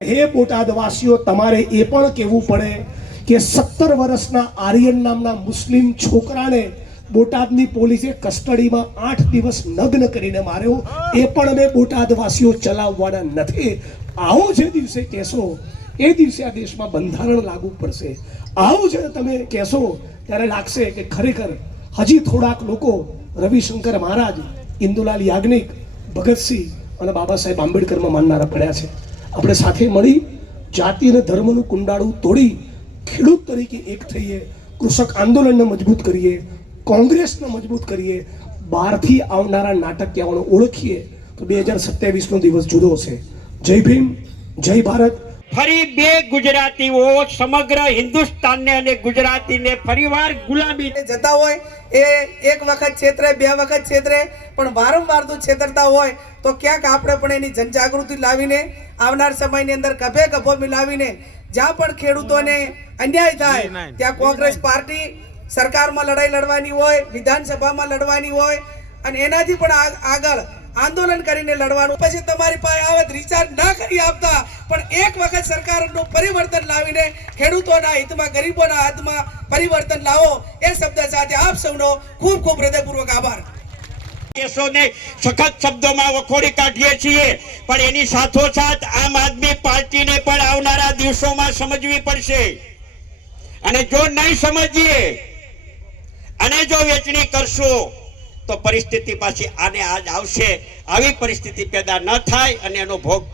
હે બોટાદવાસીઓ, તમારે એ પણ કહેવું પડે કે 17 વર્ષના આર્યન નામના મુસ્લિમ છોકરાને બોટાદની પોલીસે કસ્ટડીમાં 8 દિવસ નગ્ન કરીને માર્યો. એ પણ અમે બોટાદવાસીઓ ચલાવવાના નથી. આવો જે દિવસે કહેશો એ દિવસે આ દેશમાં બંધારણ લાગુ પડશે. આવું જે તમે કહેશો ત્યારે લાગશે કે ખરેખર હજી થોડાક લોકો રવિશંકર મહારાજ, ઇન્દુલાલ યાજ્ઞિક, ભગતસિંહ અને બાબા સાહેબ આંબેડકરમાં માનનારા પડ્યા છે. આપણે સાથે મળી જાતિ અને ધર્મનું કુંડાળું તોડી ખેડૂત તરીકે એક થઈએ, કૃષક આંદોલનને મજબૂત કરીએ, કોંગ્રેસને મજબૂત કરીએ, બહારથી આવનારા નાટકીયાઓને ઓળખીએ તો 2027નો દિવસ જુદો છે. જય ભીમ, જય ભારત. ફરી બે ગુજરાતીઓ સમગ્ર હિન્દુસ્તાનને અને ગુજરાતીને ફરીવાર ગુલામી જતા હોય એ એક વખત છેતરે, બે વખત છેતરે, પણ વારંવાર તો છેતરતા હોય તો ક્યાંક આપણે પણ એની જનજાગૃતિ લાવીને આવનાર સમયની અંદર ગભે ગભો મિલાવીને જ્યાં પણ ખેડૂતોને અન્યાય થાય ત્યાં કોંગ્રેસ પાર્ટી સરકારમાં લડાઈ લડવાની હોય, વિધાનસભામાં લડવાની હોય અને એનાથી પણ આગળ આંદોલન કરીને લડવાનું. પછી તમારી પાસે આવત રિચાર્જ ના કરી આપતા પણ એક વખત સરકારનું પરિવર્તન લાવીને ખેડૂતોના હિતમાં, ગરીબોના હાથમાં પરિવર્તન લાવો. એ શબ્દ સાથે આપ સૌનો ખૂબ ખૂબ હૃદયપૂર્વક આભાર. કેસોને સખત શબ્દોમાં વખોડી કાઢીએ છીએ, પણ એની સાથોસાથ આમ આદમી પાર્ટીને પણ આવનારા દિવસોમાં સમજવી પડશે. અને જો નહીં સમજીએ અને જો વેચણી કરશો તો પરિસ્થિતિ પાછી આને આજ આવશે. આવી પરિસ્થિતિ પેદા ન થાય અને એનો ભોગ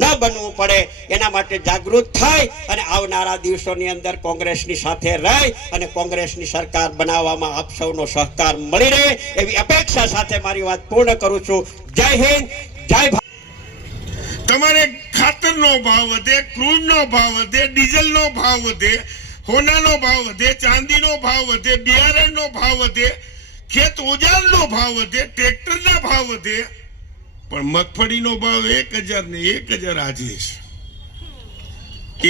ન બનવું પડે એના માટે જાગૃત થાય અને આવનારા દિવસોની અંદર કોંગ્રેસની સાથે રહી અને કોંગ્રેસની સરકાર બનાવવામાં આપ સૌનો સહકાર મળી રહે એવી અપેક્ષા સાથે મારી વાત પૂર્ણ કરું છું. જય હિન્દ, જય ભારત. તમારે ખાતરનો ભાવ વધે, ક્રૂડનો ભાવ વધે, ડીઝલનો ભાવ વધે, હોનાનો ભાવ વધે, ચાંદીનો ભાવ વધે, બિયારણનો ભાવ વધે, ખેત ઓજારનો ભાવ વધે, ટ્રેક્ટરના ભાવ વધે, પણ મગફળીનો ભાવ 1000 ને 1000 આજે છે.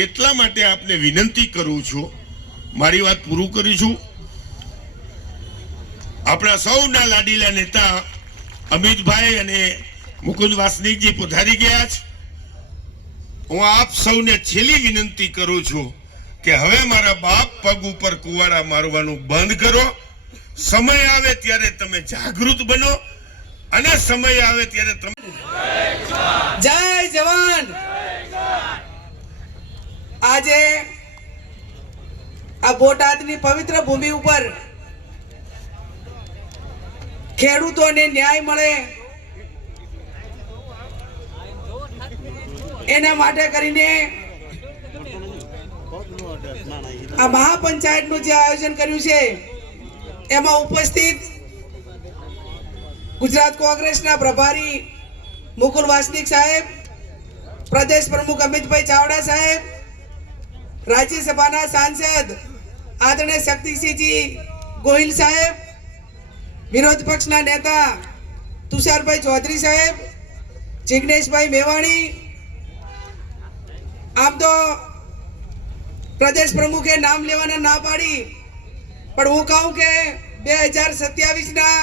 એટલા માટે આપને વિનંતી કરું છું, મારી વાત પૂરું કરીશું. આપણા સૌના લાડીલા નેતા અમિતભાઈ અને મુકુંદ વાસનિકજી પધારી ગયા છે. હું આપ સૌને છેલ્લી વિનંતી કરું છું કે હવે મારા બાપ પગ ઉપર કુવાડા મારવાનું બંધ કરો. સમય આવે ત્યારે તમે જાગૃત બનો અને સમય આવે ત્યારે તમે જય જવાન. આજે આ બોટાદની પવિત્ર ભૂમિ ઉપર ખેડૂતોને ન્યાય મળે એના માટે કરીને આ મહાપંચાયતનું જે આયોજન કર્યું છે એમાં ઉપસ્થિત ગુજરાત કોંગ્રેસના પ્રભારી મુકુલ વાસનિક સાહેબ, પ્રદેશ પ્રમુખ અમિતભાઈ ચાવડા સાહેબ, રાજ્યસભાના સાંસદ આદરણીય શક્તિસિંહજી ગોહિલ સાહેબ, વિરોધ પક્ષના નેતા તુષારભાઈ ચૌધરી સાહેબ, જિગ્નેશભાઈ મેવાણી. આમ તો પ્રદેશ પ્રમુખે નામ લેવાના ના પાડી, પણ હું કહું કે 2027ના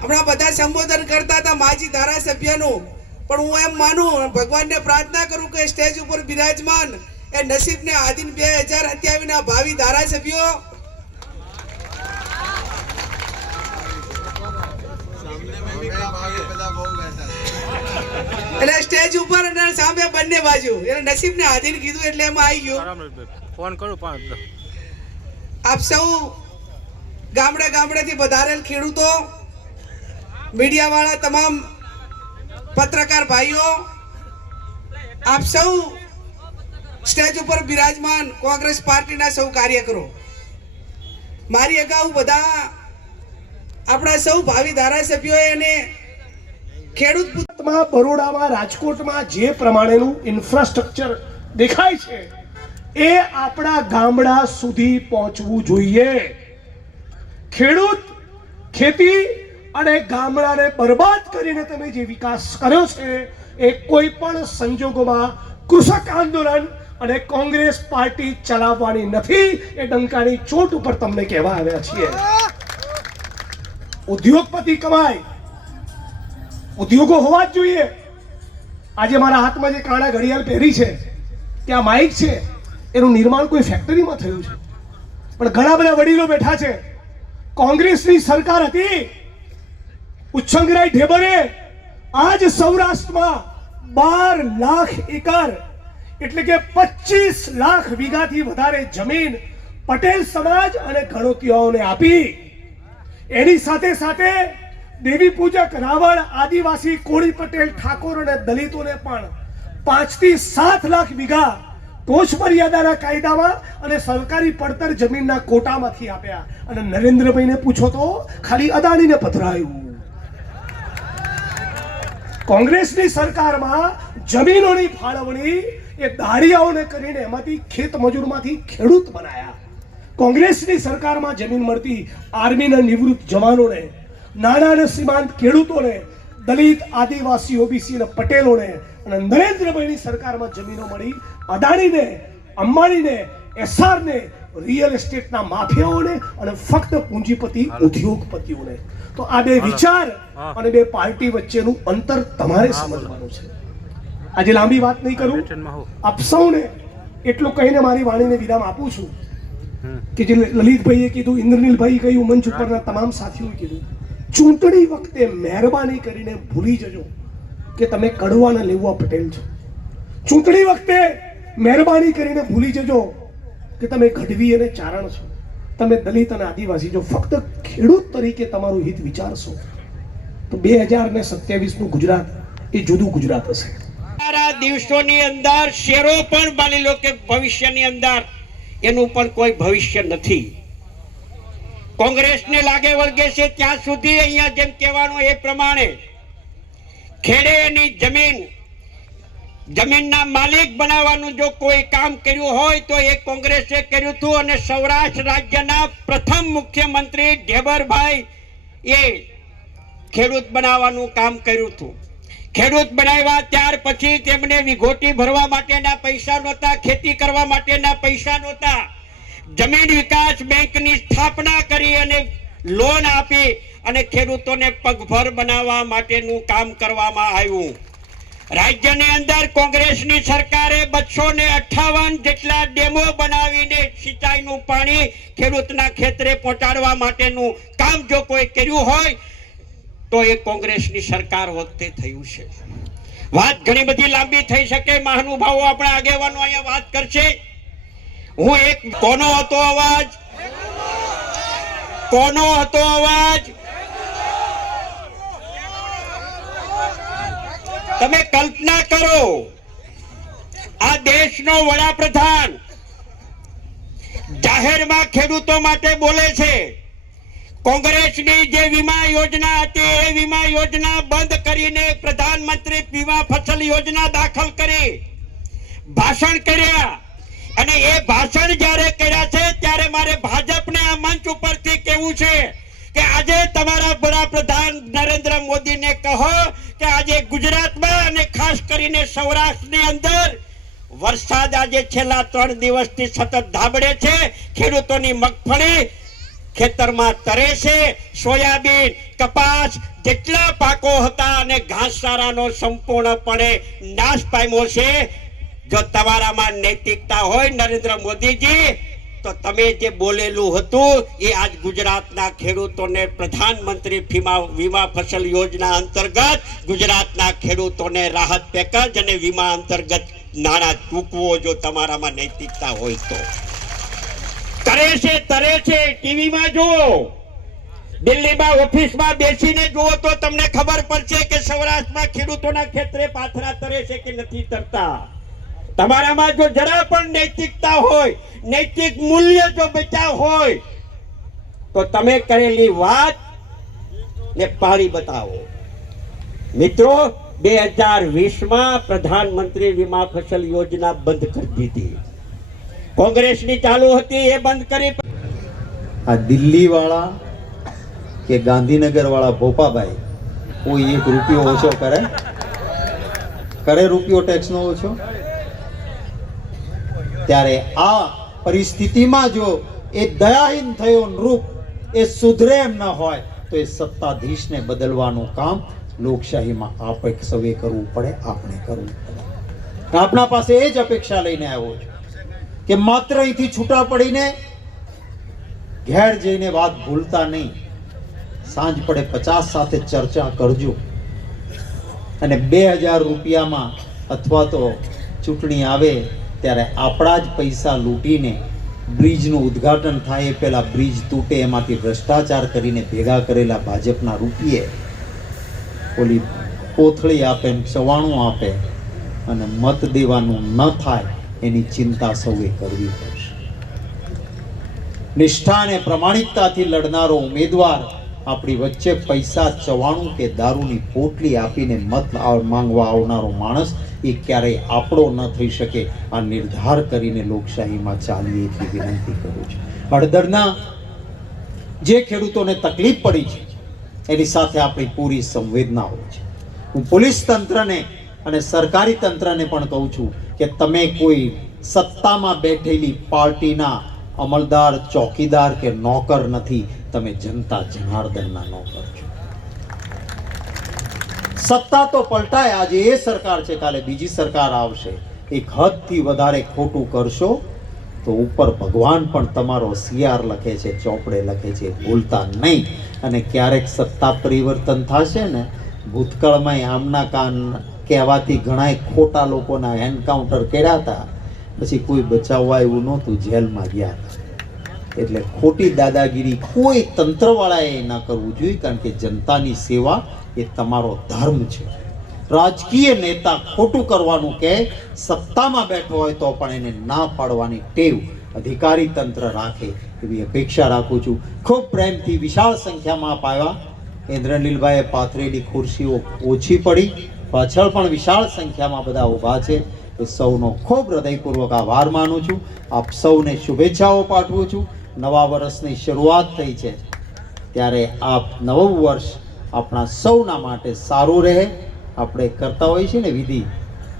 હમણાં બધા સંબોધન કરતા હતા માજી ધારાસભ્યનું, પણ હું એમ માનું, ભગવાનને પ્રાર્થના કરું કે સ્ટેજ ઉપર બિરાજમાન એ નસીબને આધીન 2027ના ભાવિ ધારાસભ્યો એટલે સ્ટેજ ઉપર અને સામે બંને બાજુ એટલે નસીબને આધીન કીધું એટલે એમાં આવી ગયો. ફોન કરું 5. આપ સૌ ગામડે ગામડેથી પધારેલ ખેડૂતો, મીડિયા વાળા, તમામ પત્રકાર ભાઈઓ, આપ સૌ સ્ટેજ ઉપર બિરાજમાન કોંગ્રેસ પાર્ટીના સૌ કાર્યકરો, મારી અગાઉ બધા આપણા સૌ ભાવિ ધારાસભ્યોએ અને ખેડૂત બરોડામાં, રાજકોટમાં જે પ્રમાણેનું ઇન્ફ્રાસ્ટ્રક્ચર દેખાય છે એ આપણા ગામડા સુધી પહોંચવું જોઈએ. ખેડૂત, ખેતી અને ગામડાને બરબાદ કરીને તમે જે વિકાસ કર્યો છે એ કોઈ પણ સંજોગોમાં કૃષક આંદોલન અને કોંગ્રેસ પાર્ટી ચલાવવાની નથી. એ ડંકાની ચોટ ઉપર તમને કહેવા આવ્યા છીએ. ઉદ્યોગપતિ કમાય, ઉદ્યોગો હોવા જ જોઈએ, આજે મારા હાથમાં જે કાળા ઘડિયાળ પહેરી છે કે આ માઇક છે એનું નિર્માણ કોઈ ફેક્ટરીમાં થયું છે, પણ ઘણા બધા વડીલો બેઠા છે. કોંગ્રેસની સરકાર હતી, ઉચ્છંગરાય ઢેબરે આજ સૌરાષ્ટ્રમાં 12 લાખ એકર એટલે કે 25 લાખ વીઘાથી વધારે જમીન પટેલ સમાજ અને ગણોતિયાઓને આપી. એની સાથે સાથે દેવી પૂજક રાવણ, આદિવાસી, કોળી, પટેલ, ઠાકોર અને દલિતોને પણ 5 થી 7 લાખ વીઘા ટોચ મર્યાદાના કાયદામાં અને સરકારી પડતર જમીનના કોટામાંથી આપ્યા. અને નરેન્દ્રભાઈને પૂછો તો ખાલી અદાણીને પધરાયું. કોંગ્રેસની સરકારમાં જમીનોની ફાળવણી એ દાળિયાઓને કરીને એમાંથી ખેત મજૂરમાંથી ખેડૂત બનાયા. કોંગ્રેસની સરકારમાં જમીન મળતી આર્મીના નિવૃત્ત જવાનોને, નાના અને સીમાંત ખેડૂતોને, દલિત, આદિવાસી, ઓબીસી અને પટેલોને. અને નરેન્દ્રભાઈની સરકારમાં જમીનો મળી અદાણીને, અંબાણીને, એસઆરને, રિયલ એસ્ટેટના માફિયાઓને અને ફક્ત પૂંજીપતિ ઉદ્યોગપતિઓને. તો આ બે વિચાર અને બે પાર્ટી વચ્ચેનું અંતર તમારે સમજવાનું છે. આજે લાંબી વાત નહીં કરું, આપ સૌને એટલું કહીને મારી વાણીને વિરામ આપું છું કે જે લલિતભાઈએ કીધું, ઇન્દ્રનીલભાઈ કહ્યું, મંચ ઉપરના તમામ સાથીઓએ કીધું, ચૂંટણી વખતે મહેરબાની કરીને ભૂલી જજો કે તમે કડવા અને લેવા પટેલ છો. ચૂંટણી વખતે મહેરબાની કરીને ભૂલી જજો કે તમે ગઢવી અને ચારણ છો, તમે દલિત અને આદિવાસી છો. ફક્ત ખેડૂત તરીકે તમારું હિત વિચારશો તો 2027નું ગુજરાત એ જુદું ગુજરાત હશે. દિવસોની અંદર શેરો પણ માની લો કે ભવિષ્યની અંદર એનું પણ કોઈ ભવિષ્ય નથી. કોંગ્રેસને લાગે વળગે છે ત્યાં સુધી અહીંયા જેમ કહેવાનું એ પ્રમાણે ખેડે એની જમીનના માલિક બનાવવાનું જો કોઈ કામ કર્યું હોય તો એ કોંગ્રેસે કર્યું હતું. અને સૌરાષ્ટ્ર રાજ્યના પ્રથમ મુખ્યમંત્રી ઢેબરભાઈ એ ખેડૂત બનાવવાનું કામ કર્યું હતું. ખેડૂત બનાવ્યા ત્યાર પછી તેમને વિઘોટી ભરવા માટેના પૈસા નહોતા, ખેતી કરવા માટેના પૈસા નહોતા. જમીન વિકાસ બેંકની સ્થાપના કરી અને લોન આપી અને ખેડૂતોને પગભર બનાવવા માટેનું કામ કરવામાં આવ્યું. રાજ્યની અંદર કોંગ્રેસની સરકારે 258 જેટલા ડેમો બનાવીને સિંચાઈનું પાણી ખેડૂતના ખેતરે પહોંચાડવા માટેનું કામ જો કોઈ કર્યું હોય તો એ કોંગ્રેસની સરકાર વખતે થયું છે. વાત ઘણી બધી લાંબી થઈ શકે, મહાનુભાવો આપણા આગેવાનો અહીંયા વાત કરશે. હું એક કોનો હતો અવાજ? કોનો હતો અવાજ? તમે કલ્પના કરો, આ દેશનો વડાપ્રધાન જાહેરમાં ખેડૂતો માટે બોલે છે. કોંગ્રેસની જે વીમા યોજના હતી એ વીમા યોજના બંધ કરીને પ્રધાનમંત્રી વીમા ફસલ યોજના દાખલ કરી, ભાષણ કર્યા. અને એ ભાષણ જ્યારે કર્યા છે ત્યારે મારે ભાજપને આ મંચ ઉપરથી કહેવું છે કે આજે તમારા વડાપ્રધાન નરેન્દ્ર મોદીને કહો કે આજે ગુજરાતમાં અને ખાસ કરીને સૌરાષ્ટ્રની અંદર વરસાદ આજે છેલ્લા 3 દિવસથી સતત ધાબળે છે. ખેડૂતોની મગફળી ખેતરમાં તરે છે, સોયાબીન, કપાસ જેટલા પાકો હતા અને ઘાસચારાનો સંપૂર્ણપણે નાશ પામ્યો છે. જો તમારામાં નૈતિકતા હોય નરેન્દ્ર મોદીજી તો તમે જે બોલેલું હતું એ આજ ગુજરાતના ખેડૂતોને પ્રધાનમંત્રી વીમા ફસલ યોજના અંતર્ગત ગુજરાતના ખેડૂતોને રાહત પેકેજ અને વીમા અંતર્ગત નાણાં ચૂકવો જો તમારામાં નૈતિકતા હોય તો. તરે છે ટીવીમાં જુઓ, દિલ્હીમાં ઓફિસમાં બેસીને જુઓ તો તમને ખબર પડશે કે સૌરાષ્ટ્રમાં ખેડૂતોના ખેતરે પાથરા તરે છે કે નથી તરતા. તમારામાં જો જરા પણ નૈતિકતા હોય, નૈતિક મૂલ્ય જો બચાવ હોય તો તમે કરેલી વાત ને પાડી બતાવો. મિત્રો, 2020માં પ્રધાનમંત્રી વીમા ફસલ યોજના બંધ કરી દીધી. કોંગ્રેસની ચાલુ હતી એ બંધ કરી. આ દિલ્હી વાળા કે ગાંધીનગર વાળા ભોપાભાઈ કોઈ 1 રૂપિયો ઓછો કરે રૂપિયો ટેક્સ નો ઓછો? ત્યારે આ પરિસ્થિતિમાં જો એ દયાહીન થયો નૃપ એ સુધરે એમ ન હોય તો એ સત્તાધીશને બદલવાનું કામ લોકશાહીમાં આપણે સૌએ કરવું પડે, આપણે કરવું પડે. આપણા પાસે એ જ અપેક્ષા લઈને આવ્યો છું કે માત્ર અહીંથી છૂટા પડીને ઘેર જઈને વાત ભૂલતા નહીં. સાંજ પડે 50 સાથે ચર્ચા કરજો અને 2000 રૂપિયામાં અથવા તો ચૂંટણી આવે ત્યારે આપણા જ પૈસા લૂંટીને બ્રિજનું ઉદ્ઘાટન થાય એ પહેલા બ્રિજ તૂટે એમાંથી ભ્રષ્ટાચાર કરીને ભેગા કરેલા ભાજપના રૂપિયે ઓલી કોથળી આપે, ચવાણું આપે અને મત દેવાનું ન થાય એની ચિંતા સૌએ કરવી પડશે. નિષ્ઠા અને પ્રમાણિકતાથી લડનારો ઉમેદવાર આપણી વચ્ચે પૈસા, ચવાણું કે દારૂની પોટલી આપીને મત માંગવા આવનારો માણસ એ ક્યારેય આપણો ન થઈ શકે. આ નિર્ધાર કરીને લોકશાહીમાં ચાલીએ એટલી વિનંતી કરું છું. હળદરના જે ખેડૂતોને તકલીફ પડી છે એની સાથે આપણી પૂરી સંવેદના હોય છે. હું પોલીસ તંત્રને અને સરકારી તંત્રને પણ કહું છું કે તમે કોઈ સત્તામાં બેઠેલી પાર્ટીના અમલદાર, ચોકીદાર કે નોકર નથી. તમે જનતા જનાર્દનના નોકર છો. સત્તા તો પલટાય, આજે એ સરકાર છે, કાલે બીજી સરકાર આવશે. એક હદથી વધારે ખોટું કરશો તો ઉપર ભગવાન પણ તમારો CR લખે છે, ચોપડે લખે છે, ભૂલતા નહીં. અને ક્યારેક સત્તા પરિવર્તન થશે ને, ભૂતકાળમાં આમના કાન કહેવાથી ઘણા ખોટા લોકોના એન્કાઉન્ટર કર્યા હતા, પછી કોઈ બચાવવા એવું નહોતું, જેલમાં ગયા હતા. એટલે ખોટી દાદાગીરી કોઈ તંત્રવાળાએ ન કરવું જોઈએ, કારણ કે જનતાની સેવા એ તમારો ધર્મ છે. રાજકીય નેતા ખોટું કરવાનું કે સત્તામાં બેઠો હોય તો પણ એને ના પાડવાની ટેવ અધિકારી તંત્ર રાખે એવી અપેક્ષા રાખું છું. ખૂબ પ્રેમથી વિશાળ સંખ્યામાં આપ આવ્યા. ઇન્દ્રનીલભાઈએ પાથરેલી ખુરશીઓ ઓછી પડી, પાછળ પણ વિશાળ સંખ્યામાં બધા ઊભા છે. એ સૌનો ખૂબ હૃદયપૂર્વક આભાર માનું છું. આપ સૌને શુભેચ્છાઓ પાઠવું છું. નવા વર્ષની શરૂઆત થઈ છે ત્યારે આપ નવું વર્ષ આપણા સૌના માટે સારું રહે. આપણે કરતા હોઈએ છીએ ને વિધિ,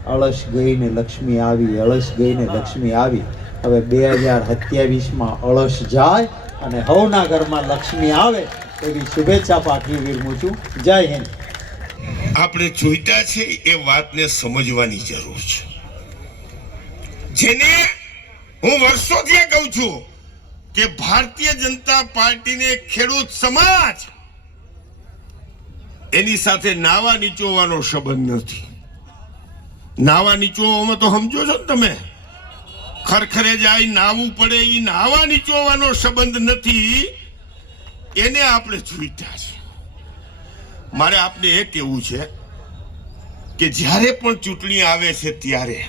અળસ ગઈને લક્ષ્મી આવી, અળસ ગઈને લક્ષ્મી આવી. હવે 2027માં અળસ જાય અને હવના ઘરમાં લક્ષ્મી આવે એવી શુભેચ્છા પાઠવી વિરમું છું. જય હિન્દ. આપણે જોઈતા છે એ વાતને સમજવાની જરૂર છે. જેને હું વર્ષોથી કહું છું કે ભારતીય જનતા પાર્ટીને ખેડૂત સમાજ એની સાથે નાવા નીચોવાનો સંબંધ નથી. નાવા નીચોવામાં તો સમજો છો ને તમે, ખરખરે જાય નાવું પડે, એ નાવા નીચોવાનો સંબંધ નથી. એને આપણે જોઈતા છે. મારે આપને એ કહેવું છે કે જ્યારે પણ ચૂંટણી આવે છે ત્યારે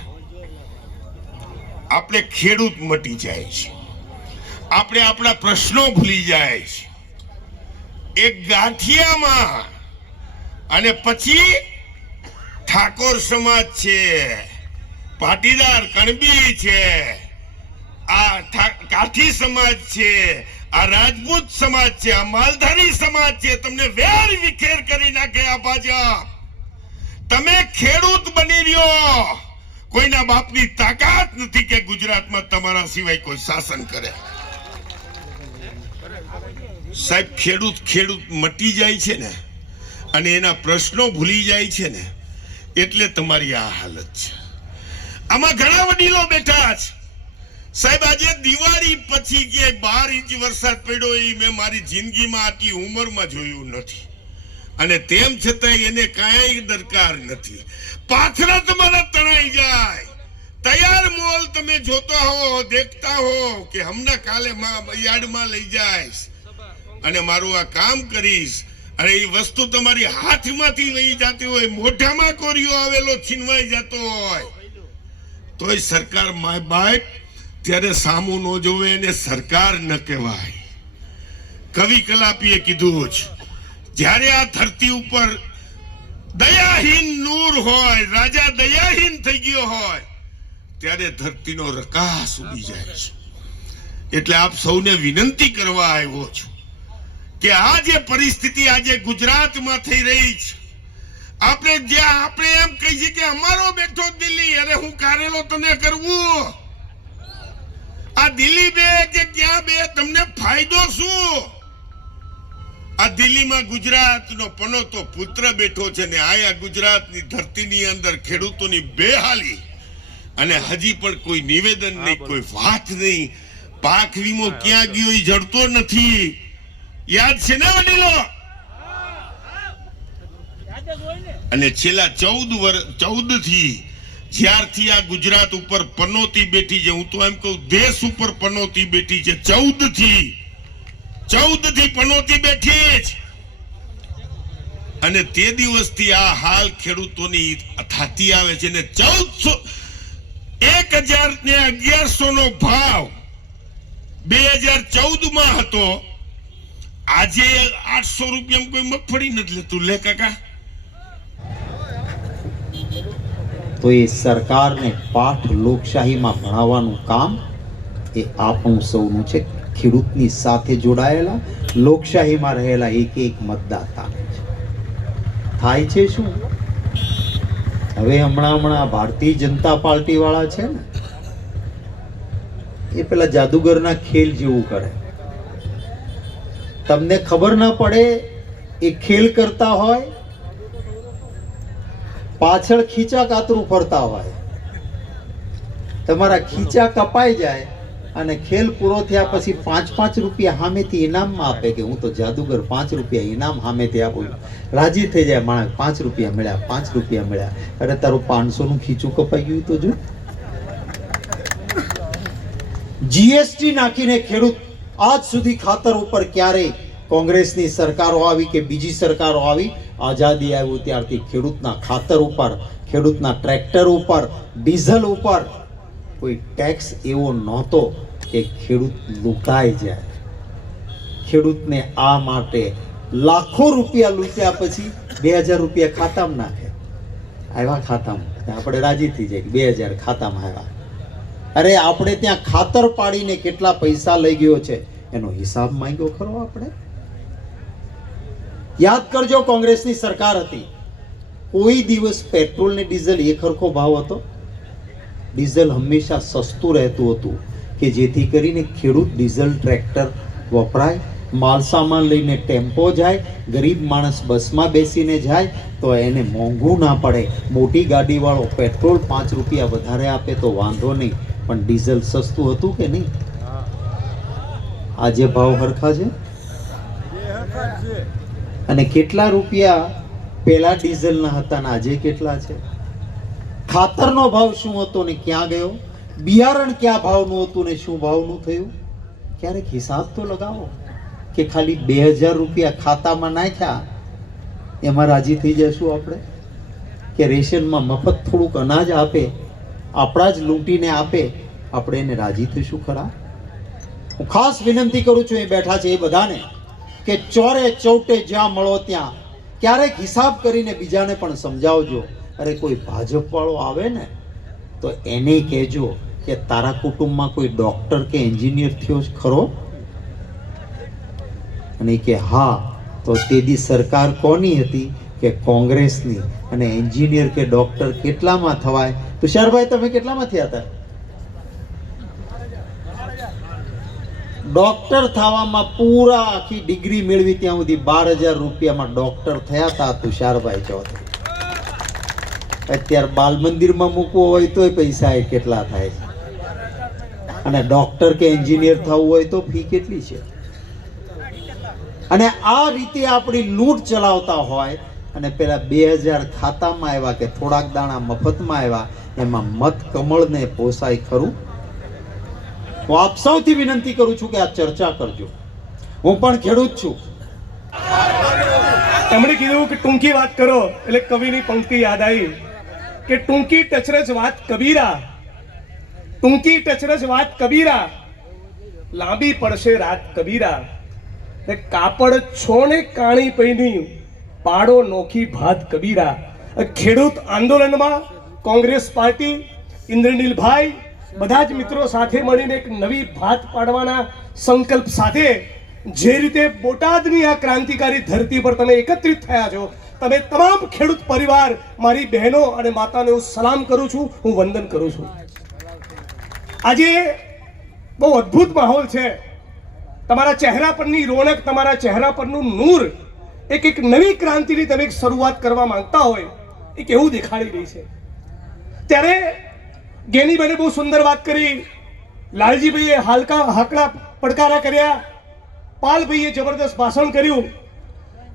આપણે ખેડૂત મટી જાય છે, આપણે આપણા પ્રશ્નો ભૂલી જાય છે એક ગાંઠિયામાં. અને પછી ઠાકોર સમાજ છે, પાટીદાર કણબી છે, આ કાઠી સમાજ છે, આ રાજપૂત સમાજ છે, આ માલધારી સમાજ છે, તમને વેર વિખેર કરી નાખે આ ભાજપ. તમે ખેડૂત બની રહ્યો, કોઈના બાપની તાકાત નથી કે ગુજરાતમાં તમારા સિવાય કોઈ શાસન કરે. સાહેબ, ખેડૂત મટી જાય છે ને અને એના પ્રશ્નો ભૂલી જાય છે ને, એટલે તમારી આ હાલત છે. આમાં ઘણા વડીલો બેઠા છે. સાહેબ, આજે દિવાળી પછી કે 12 ઇંચ વરસાદ પડ્યો એ મેં મારી જિંદગીમાં આટલી ઉંમરમાં જોયું નથી. અને તેમ છતાં એને કાંઈ દરકાર નથી. પાથરા તમારા તણાઈ જાય. તૈયાર મોલ તમે જોતા હો, દેખતા હો કે હમણાં કાલે યાર્ડમાં લઈ જાય અને મારું આ કામ કરીશ. અને એ વસ્તુ તમારી હાથમાંથી વહી જતી હોય, મોઢામાં કોરિયો આવેલો છીનવાઈ જતો હોય, તોય સરકાર માય બાપ ત્યારે સામું ન જોવે, એને સરકાર ન કહેવાય. કવિ કલાપીએ કીધું છે, જ્યારે આ ધરતી ઉપર દયાહીન નૂર હોય, રાજા દયાહીન થઈ ગયો હોય, ત્યારે ધરતીનો રકાસ ઉડી જાય છે. એટલે આપ સૌને વિનંતી કરવા આવ્યો છું કે આ જે પરિસ્થિતિ આજે ગુજરાતમાં થઈ રહી છે, આપણે એમ કહીએ કે અમારો બેઠો દિલ્હી, અરે હું કારેલો તને કરવું. આ દિલ્હી બે કે ક્યાં બે, તમને ફાયદો શું? આ દિલ્હીમાં ગુજરાતનો પનોતો પુત્ર બેઠો છે ને આયા ગુજરાતની ધરતીની અંદર ખેડૂતોની બેહાલી અને હજી પણ કોઈ નિવેદન નહીં, કોઈ વાત નહીં. પાક વીમો ક્યાં ગયો એ જડતો નથી. યાદ છે ને વડીલો? અને છેલ્લા 14 થી જ્યારથી આ ગુજરાત ઉપર પનોતી બેઠી છે, હું તો એમ કહું દેશ ઉપર પનોતી બેઠી છે, 14 થી પનોતી બેઠી છે. અને તે દિવસથી આ હાલ ખેડૂતોની થતી આવે છે ને 1000 ને 1100 નો ભાવ 2014 માં હતો. આજે 800 રૂપિયામાં કોઈ મગફળી નથી લેતું. લે કાકા, તો એ સરકારને પાઠ લોકશાહીમાં ભણાવવાનું કામ એ આપણું સૌનું છે. ખેડૂતની સાથે જોડાયેલા લોકશાહીમાં રહેલા એક મતદાતાને છે. થાય છે શું? હવે હમણાં ભારતીય જનતા પાર્ટી વાળા છે ને, એ પેલા જાદુગરના ખેલ જેવું કરે. તમને ખબર ના પડે એ ખેલ કરતા હોય, પાછળ ખીચા કાતરું ફરતા હોય. તમારા ખીચા કપાઈ જાય અને ખેલ પૂરો થયા પછી 5 રૂપિયા સામેથી ઇનામમાં આપે કે હું તો જાદુગર 5 રૂપિયા ઇનામ સામેથી આપું. રાજી થઈ જાય માણસ, 5 રૂપિયા મળ્યા, 5 રૂપિયા મળ્યા. અરે તારું 500 નું ખીચું કપાઈ ગયું તો જો. જીએસટી નાખીને ખેડૂત આજ સુધી ખાતર ઉપર ક્યારેય કોંગ્રેસની સરકારો આવી કે બીજી સરકારો આવી, આઝાદી આવ્યું ત્યારથી ખેડૂતના ખાતર ઉપર, ખેડૂતના ટ્રેક્ટર ઉપર, ડીઝલ ઉપર કોઈ ટેક્સ એવો નહોતો કે ખેડૂત લૂંટાઈ જાય. ખેડૂતને આ માટે લાખો રૂપિયા લૂંટ્યા પછી 2000 રૂપિયા ખાતામાં નાખે. આવ્યા ખાતામાં, આપણે રાજી થઈ જાય કે 2000 ખાતામાં આવ્યા. અરે આપણે ત્યાં ખાતર પાડીને કેટલા પૈસા લઈ ગયો છે એનો હિસાબ માંગ્યો ખરો આપણે? યાદ કરજો, કોંગ્રેસની સરકાર હતી, કોઈ દિવસ પેટ્રોલ ને ડીઝલ એક સરખો ભાવ હતો? ડીઝલ હંમેશા સસ્તું રહેતું હતું કે જેથી કરીને ખેડૂત ડીઝલ ટ્રેક્ટર વપરાય, માલ સામાન લઈને ટેમ્પો જાય, ગરીબ માણસ બસમાં બેસીને જાય તો એને મોંઘું ના પડે. મોટી ગાડીવાળો પેટ્રોલ 5 રૂપિયા વધારે આપે તો વાંધો નહીં, પણ ડીઝલ સસ્તું હતું કે નહીં? આજે ભાવ હરખા છે? અને કેટલા રૂપિયા પેલા ડીઝલના હતા ને આજે કેટલા છે? ખાતરનો ભાવ શું હતો ને ક્યાં ગયો? બિયારણ ક્યાં ભાવનું હતું ને શું ભાવનું થયું? ક્યારેક હિસાબ તો લગાવો કે ખાલી 2000 રૂપિયા ખાતામાં નાખ્યા એમાં રાજી થઈ જશું આપણે? કે રેશનમાં મફત થોડુંક અનાજ આપે, આપણા જ લૂંટીને આપે, આપણે એને રાજી થઈશું ખરા? હું ખાસ વિનંતી કરું છું એ બેઠા છે એ બધાને કે ચોરે ચૌટે જ્યાં મળો ત્યાં ક્યારેક હિસાબ કરીને બીજાને પણ સમજાવજો. અરે કોઈ ભાજપ વાળો આવે ને તો એને કહેજો કે તારા કુટુંબમાં કોઈ ડોક્ટર કે એન્જિનિયર થયો ખરો? અને કે હા, તો તેદી સરકાર કોની હતી? કે કોંગ્રેસની. અને એન્જિનિયર કે ડોક્ટર કેટલામાં થવાય? તુષારભાઈ તમે કેટલામાં થયા હતા? ડોક્ટર થવામાં પૂરા આખી ડિગ્રી મેળવી ત્યાં સુધી 12000 રૂપિયામાં ડોક્ટર થયા હતા તુષારભાઈ ચૌધરી. અત્યારે બાલ મંદિરમાં મૂકવો હોય તોય પૈસા એ કેટલા થાય છે, અને ડોક્ટર કે એન્જિનિયર થવું હોય તો ફી કેટલી છે? અને આ રીતે આપણી લૂંટ ચલાવતા હોય અને પેલા 2000 ખાતામાં આવ્યા કે થોડાક દાણા મફતમાં આવ્યા, એમાં મત કમળને પોસાય ખરું? હું આપ સૌથી વિનંતી કરું છું કે આ ચર્ચા કરજો. હું પણ ખેડૂત છું. એમણે કીધું કે ટૂંકી વાત કરો એટલે કવિની પંક્તિ યાદ આવી કે ટૂંકી ટચરજ વાત કબીરા, ટૂંકી ટચરજ વાત કબીરા, લાંબી પડશે રાત કબીરા. કાપડ છોને કાણી પૈની પાડો નોખી ભાત કબીરા. ખેડૂત આંદોલનમાં કોંગ્રેસ પાર્ટી, ઇન્દ્રનીલભાઈ બધા જ મિત્રો સાથે મળીને એક નવી ભાત પાડવાના સંકલ્પ સાથે જે રીતે બોટાદની આ ક્રાંતિકારી ધરતી પર તમે એકત્રિત થયા છો, તમે તમામ ખેડૂત પરિવાર, મારી બહેનો અને માતાને હું સલામ કરું છું, હું વંદન કરું છું. આજે બહુ અદ્ભુત માહોલ છે. તમારા ચહેરા પરની રોનક, તમારા ચહેરા પરનું નૂર એક નવી ક્રાંતિની તમે એક શરૂઆત કરવા માંગતા હોય એક એવું દેખાડી રહી છે. ત્યારે ગેનીબેને બહુ સુંદર વાત કરી, લાલજીભાઈએ હાકડા પડકારા કર્યા, પાલભાઈએ જબરદસ્ત ભાષણ કર્યું.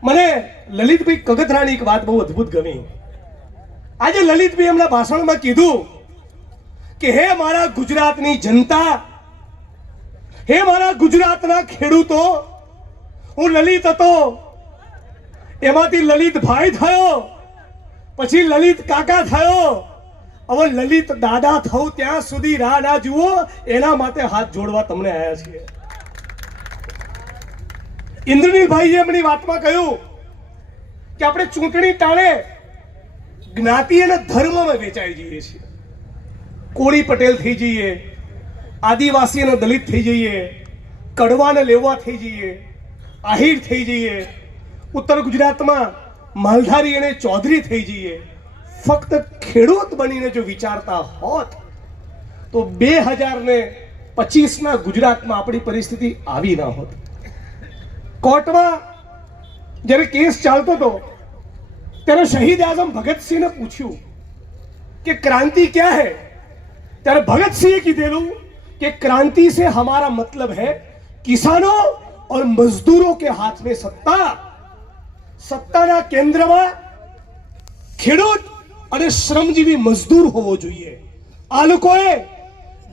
મને લલિતભાઈ કગથરાની એક વાત બહુ અદ્ભુત ગમી. આજે લલિતભાઈ એમના ભાષણમાં કીધું કે હે મારા ગુજરાતની જનતા, હે મારા ગુજરાતના ખેડૂતો, હું લલિત હતો, એમાંથી લલિતભાઈ થયો, પછી લલિત કાકા થયો, હવે લલિત દાદા થવું ત્યાં સુધી રાહ ના જુઓ. એના માટે હાથ જોડવા તમને આવ્યા છીએ. ઇન્દ્રનીલભાઈએ એમની વાતમાં કહ્યું કે આપણે ચૂંટણી ટાણે જ્ઞાતિ અને ધર્મમાં વેચાઈ જઈએ છીએ. કોળી પટેલ થઈ જઈએ, આદિવાસી અને દલિત થઈ જઈએ, કડવા ને લેવા થઈ જઈએ, આહિર થઈ જઈએ, ઉત્તર ગુજરાતમાં માલધારી અને ચૌધરી થઈ જઈએ. ફક્ત ખેડૂત બનીને જો વિચારતા હોત તો 2025ના ગુજરાતમાં આપણી પરિસ્થિતિ આવી ના હોત. કોર્ટમાં જ્યારે કેસ ચાલતો હતો ત્યારે શહીદ આઝમ ભગતસિંહને પૂછ્યું કે क्रांति क्या है, ત્યારે ભગતસિંહે કીધેલું कि क्रांति से हमारा मतलब है किसानों और मजदूरों के हाथ में सत्ता. सत्ताना केंद्रमा ખેડૂત અને શ્રમજીવી મજદૂર હોવો જોઈએ. આ લોકોએ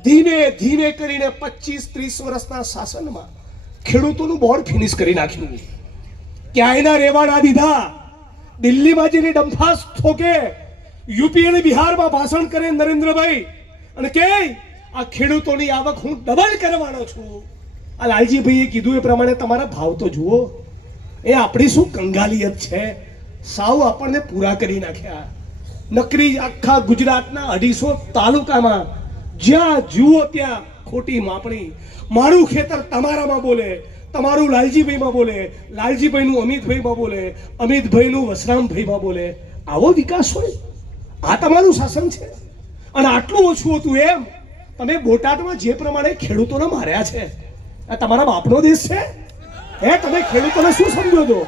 ધીમે ધીમે કરીને 25-30 વર્ષના શાસનમાં ખેડૂતોનું બોર્ડ ફિનિશ કરી નાખ્યું. ક્યાંયના રહેવા ના દીધા. દિલ્હીમાં જઈને ડંફાસ ઠોકે, યુપી અને બિહારમાં ભાષણ કરે નરેન્દ્રભાઈ અને કે આ ખેડૂતોની આવક હું ડબલ કરવાનો છું. આ લાલજીભાઈએ કીધું એ પ્રમાણે તમારા ભાવ તો જુઓ. એ આપણી શું કંગાલિયત છે, સાવ આપણને પૂરા કરી નાખ્યા. નકરી આખા ગુજરાતના 250 તાલુકામાં જ્યાં જુઓ ત્યાં ખોટી માપણી. મારું ખેતર તમારામાં બોલે, તમારું લાલજીભાઈમાં બોલે, લાલજીભાઈનું અમિતભાઈમાં બોલે, અમિતભાઈનું વસરામભાઈમાં બોલે. આવો વિકાસ હોય? આ તમારું શાસન છે? અને આટલું ઓછું હતું એમ તમે બોટાદમાં જે પ્રમાણે ખેડૂતોને માર્યા છે, આ તમારા બાપનો દેશ છે? હે, તમે ખેડૂતોને શું સમજો છો?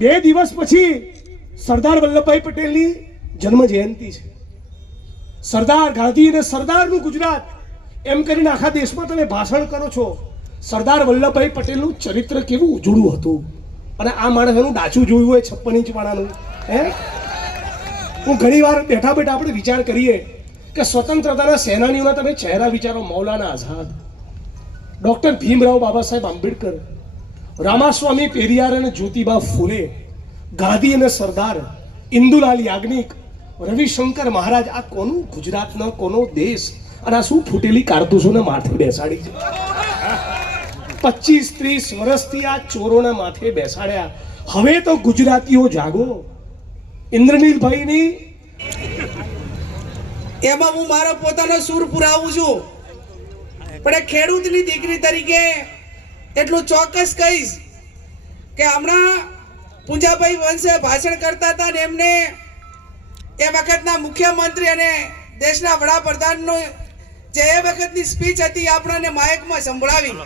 2 દિવસ પછી સરદાર વલ્લભભાઈ પટેલની જન્મ જયંતિ છે. સરદાર ગાંધી અને સરદારનું ગુજરાત એમ કરીને આખા દેશમાં તમે ભાષણ કરો છો. સરદાર વલ્લભભાઈ પટેલનું ચરિત્ર કેવું ઉજળું હતું. અને આ માણસનું ડાચું જોયું હોય 56 ઇંચ વાળાનું. હે, હું ઘણી વાર બેઠા બેઠા આપણે વિચાર કરીએ કે સ્વતંત્રતાના સેનાનીઓના તમે ચહેરા વિચારો. મૌલાના આઝાદ, ડોક્ટર ભીમરાવ બાબા સાહેબ આંબેડકર, રામાસ્વામી પેરિયાર અને જ્યોતિબા ફૂલે, ગાંધી અને સરદાર, ઇન્દુલાલ યાજ્ઞિક, રવિશંકર મહારાજ. આ કોનું ગુજરાતનો કોનો દેશ? અને આ શું ફૂટેલી કારતૂસોને માથે બેસાડી છે? 25-30 વર્ષથી આ ચોરોને માથે બેસાડ્યા. હવે તો ગુજરાતીઓ જાગો. ઇન્દ્રનીલભાઈની એમાં હું મારો પોતાનો સૂર પુરાવું છું. પણ એક ખેડૂતની દીકરી તરીકે એટલું ચોક્કસ કહીશ કે હમણાં પૂંજાભાઈ વંશે ભાષણ કરતા હતા ને એમને એ વખતના મુખ્યમંત્રી અને દેશના વડાપ્રધાનનો જે એ વખતની સ્પીચ હતી આપણને માઇકમાં સંભળાવી.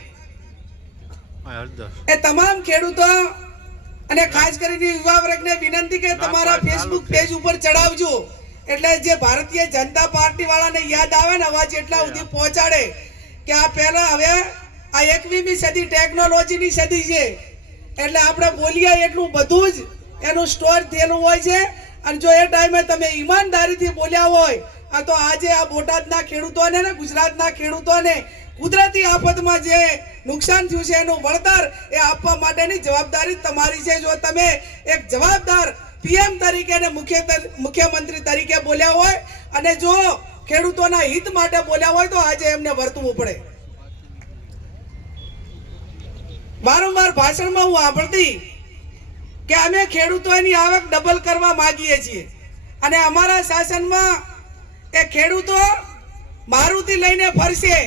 એ તમામ ખેડૂતો અને ખાસ કરીને યુવા વર્ગને વિનંતી કે તમારા ફેસબુક પેજ ઉપર ચડાવજો, એટલે જે ભારતીય જનતા પાર્ટી વાળાને યાદ આવે ને અવાજ એટલા સુધી પહોંચાડે કે આ પહેલા હવે આ 21મી સદી ટેકનોલોજીની સદી છે, એટલે આપણે બોલીએ એટલું બધું જ એનું સ્ટોર થયેલું હોય છે. અને જો એ ટાઈમે તમે ઈમાનદારીથી બોલ્યા હોય આ તો આજે આ બોટાદના ખેડૂતોને ને ગુજરાતના ખેડૂતોને કુદરતી આફતમાં જે નુકસાન થયું છે એનું વળતર એ આપવા માટેની જવાબદારી તમારી છે. જો તમે એક જવાબદાર પીએમ તરીકે અને મુખ્યમંત્રી તરીકે બોલ્યા હોય અને જો ખેડૂતોના હિત માટે બોલ્યા હોય તો આજે એમને વર્તવું પડે. વારંવાર ભાષણમાં હું સાંભળતી કે અમે ખેડૂતોની આવક ડબલ કરવા માંગીએ છીએ અને અમારા શાસનમાં એ ખેડૂતો મારુતિ લઈને ફરશે.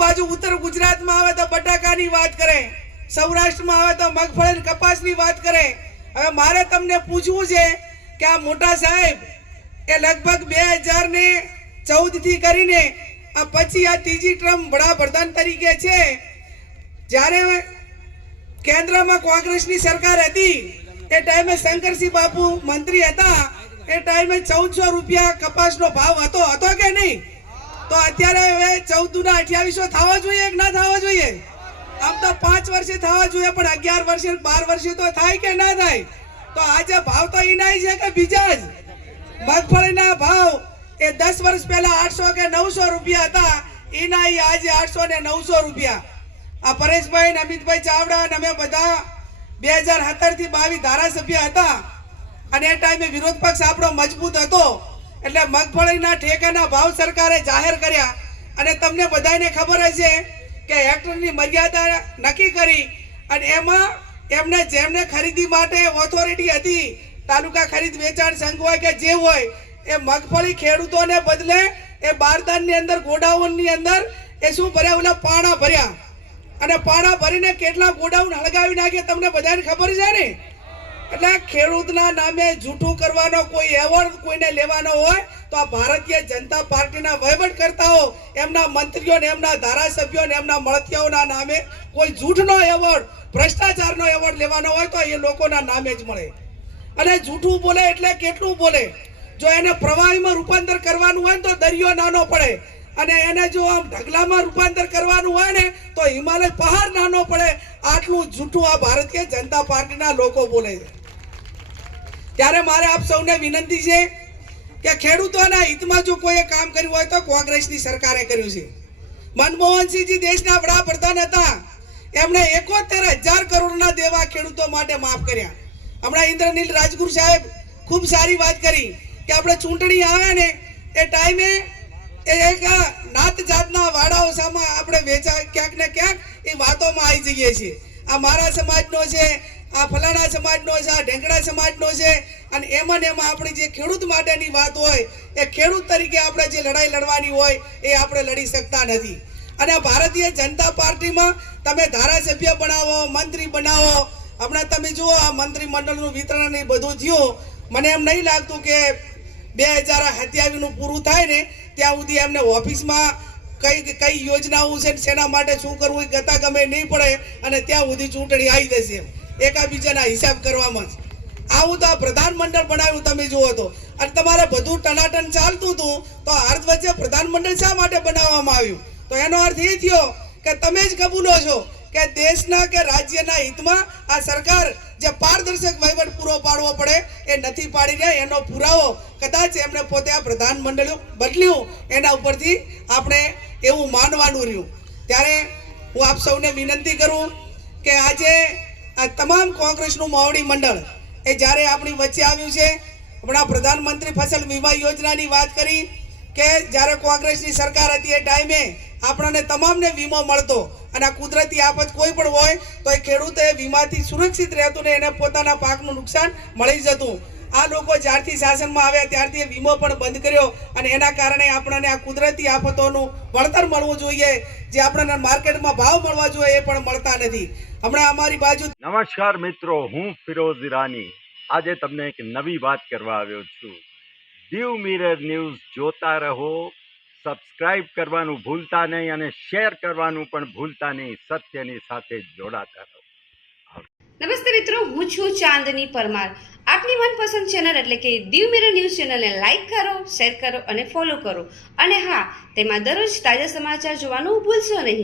બાજુ ઉત્તર ગુજરાતમાં આવે તો બટાકાની વાત કરે, સૌરાષ્ટ્રમાં આવે તો મગફળી કપાસની વાત કરે. હવે મારે તમને પૂછવું છે કે આ મોટા સાહેબ એ લગભગ 2014 થી કરીને આ પછી આ ત્રીજી ટર્મ વડાપ્રધાન તરીકે છે, જ્યારે કેન્દ્રમાં કોંગ્રેસની સરકાર હતી એ ટાઈમે શંકરસિંહ બાપુ મંત્રી હતા, એ ટાઈમે 1400 રૂપિયા કપાસનો ભાવ હતો કે નહીં? તો અત્યારે હવે 14 ના 2800 થવા જોઈએ કે ના થવા જોઈએ? આમ તો 5 વર્ષે થવા જોઈએ, પણ 11 વર્ષે 12 વર્ષે તો થાય કે ના થાય? તો આજે ભાવ તો એનાય છે કે બીજા જ? મગફળીના ભાવ એ 10 વર્ષ પહેલા 800 કે 900 રૂપિયા હતા, એના આજે 800 ને 900 રૂપિયા. આ પરેશભાઈ ને અમિતભાઈ ચાવડા અને અમે બધા 2017 થી 22 ધારાસભ્ય હતા, અને એ ટાઈમે વિરોધ પક્ષ આપણો મજબૂત હતો, એટલે મગફળીના ઠેકાના ભાવ સરકારે જાહેર કર્યા. અને તમને બધાને ખબર હશે કે હેક્ટરની મર્યાદા નક્કી કરી, અને એમાં એમને જેમને ખરીદી માટે ઓથોરિટી હતી, તાલુકા ખરીદ વેચાણ સંઘ હોય કે જે હોય, એ મગફળી ખેડૂતોને બદલે એ બારદાનની અંદર ગોડાઉનની અંદર એ શું ભર્યા? ઓલા પાણા ભર્યા, અને પાણા ભરીને કેટલા ગોડાઉન હળગાવી નાખે તમને બધાને ખબર છે ને? એટલે ખેડૂતના નામે જૂઠું કરવાનો કોઈ એવોર્ડ કોઈને લેવાનો હોય તો આ ભારતીય જનતા પાર્ટીના વહીવટકર્તાઓ, એમના મંત્રીઓ ને એમના ધારાસભ્યો ને એમના મળતિયાઓના નામે કોઈ જૂઠનો એવોર્ડ, ભ્રષ્ટાચારનો એવોર્ડ લેવાનો હોય તો એ લોકોના નામે જ મળે. અને જૂઠું બોલે એટલે કેટલું બોલે? જો એને પ્રવાહીમાં રૂપાંતર કરવાનું હોય તો દરિયો નાનો પડે, અને એને જો આમ ઢગલામાં રૂપાંતર કરવાનું હોય ને તો હિમાલય પહાડ નાનો પડે. આટલું જૂઠું આ ભારતીય જનતા પાર્ટીના લોકો બોલે છે. ત્યારે મારે આપ સૌને વિનંતી છે કે ખેડૂતોના હિતમાં જો કોઈએ કામ કર્યું હોય તો કોંગ્રેસની સરકારે કર્યું છે. મનમોહનસિંહજી દેશના વડાપ્રધાન હતા, એમણે 71,000 કરોડના દેવા ખેડૂતો માટે માફ કર્યા. હમણાં ઇન્દ્રનીલ રાજગુરુ સાહેબ ખૂબ સારી વાત કરી કે આપણે ચૂંટણી આવે ને એ ટાઈમે એક નાત જાતના વાડાઓ સામે આપણે વેચા ક્યાંક ને ક્યાંક એ વાતોમાં આવી જઈએ છીએ. આ મારા સમાજનો છે, આ ફલાણા સમાજનો છે, આ ઢેંકડા સમાજનો છે, અને એમાં ને એમાં આપણી જે ખેડૂત માટેની વાત હોય એ ખેડૂત તરીકે આપણે જે લડાઈ લડવાની હોય એ આપણે લડી શકતા નથી. અને ભારતીય જનતા પાર્ટીમાં તમે ધારાસભ્ય બનાવો, મંત્રી બનાવો, હમણાં તમે જુઓ આ મંત્રીમંડળનું વિતરણ એ બધું થયું, મને એમ નહીં લાગતું કે 2027 પૂરું થાય ને ત્યાં સુધી એમને ઓફિસમાં કઈ યોજનાઓ છે, શેના માટે શું કરવું એ ગતા ગમે નહીં પડે, અને ત્યાં સુધી ચૂંટણી આવી જશે એકાબીજાના હિસાબ કરવામાં જ. આવું તો આ પ્રધાનમંડળ બનાવ્યું તમે જુઓ તો, અને તમારે બધું ટનાટન ચાલતું હતું તો અર્ધ વચ્ચે પ્રધાનમંડળ શા માટે બનાવવામાં આવ્યું? તો એનો અર્થ એ થયો કે તમે જ કબૂલો છો કે દેશના કે રાજ્યના હિતમાં આ સરકાર જે પારદર્શક વહીવટ પૂરો પાડવો પડે એ નથી પાડી રહ્યા. એનો પુરાવો કદાચ એમણે પોતે આ પ્રધાનમંડળ બદલ્યું એના ઉપરથી આપણે એવું માનવાનું રહ્યું. ત્યારે હું આપ સૌને વિનંતી કરું કે આજે આ તમામ કોંગ્રેસનું મોવડી મંડળ એ જ્યારે આપણી વચ્ચે આવ્યું છે, હમણાં પ્રધાનમંત્રી ફસલ વીમા યોજનાની વાત કરી કે જ્યારે કોંગ્રેસની સરકાર હતી એ ટાઈમે આપણને તમામને વીમો મળતો, અને આ કુદરતી આફત કોઈ પણ હોય તો એ ખેડૂત એ વીમાથી સુરક્ષિત રહેતું ને એને પોતાના પાકનું નુકસાન મળી જતું. આ લોકો જ્યારથી શાસનમાં આવ્યા ત્યારથી એ વીમો પણ બંધ કર્યો, અને એના કારણે આપણને આ કુદરતી આફતોનું વળતર મળવું જોઈએ, જે આપણને માર્કેટમાં ભાવ મળવા જોઈએ એ પણ મળતા નથી. હમણાં અમારી બાજુ નમસ્કાર મિત્રો, હું ફિરોઝ ઈરાની આજે તમને એક નવી વાત કરવા આવ્યો છું. દીવ મિરર ન્યૂઝ જોતા રહો, સબસ્ક્રાઇબ કરવાનું ભૂલતા નહીં અને શેર કરવાનું પણ ભૂલતા નહીં. સત્યની સાથે જોડાતા રહો. નમસ્તે મિત્રો, હું છું ચાંદની પરમાર. આપની મનપસંદ ચેનલ એટલે કે દીવ મિરર ન્યૂઝ ચેનલને લાઈક કરો, શેર કરો અને ફોલો કરો. અને હા, તેમાં દરરોજ તાજા સમાચાર જોવાનું ભૂલશો નહીં.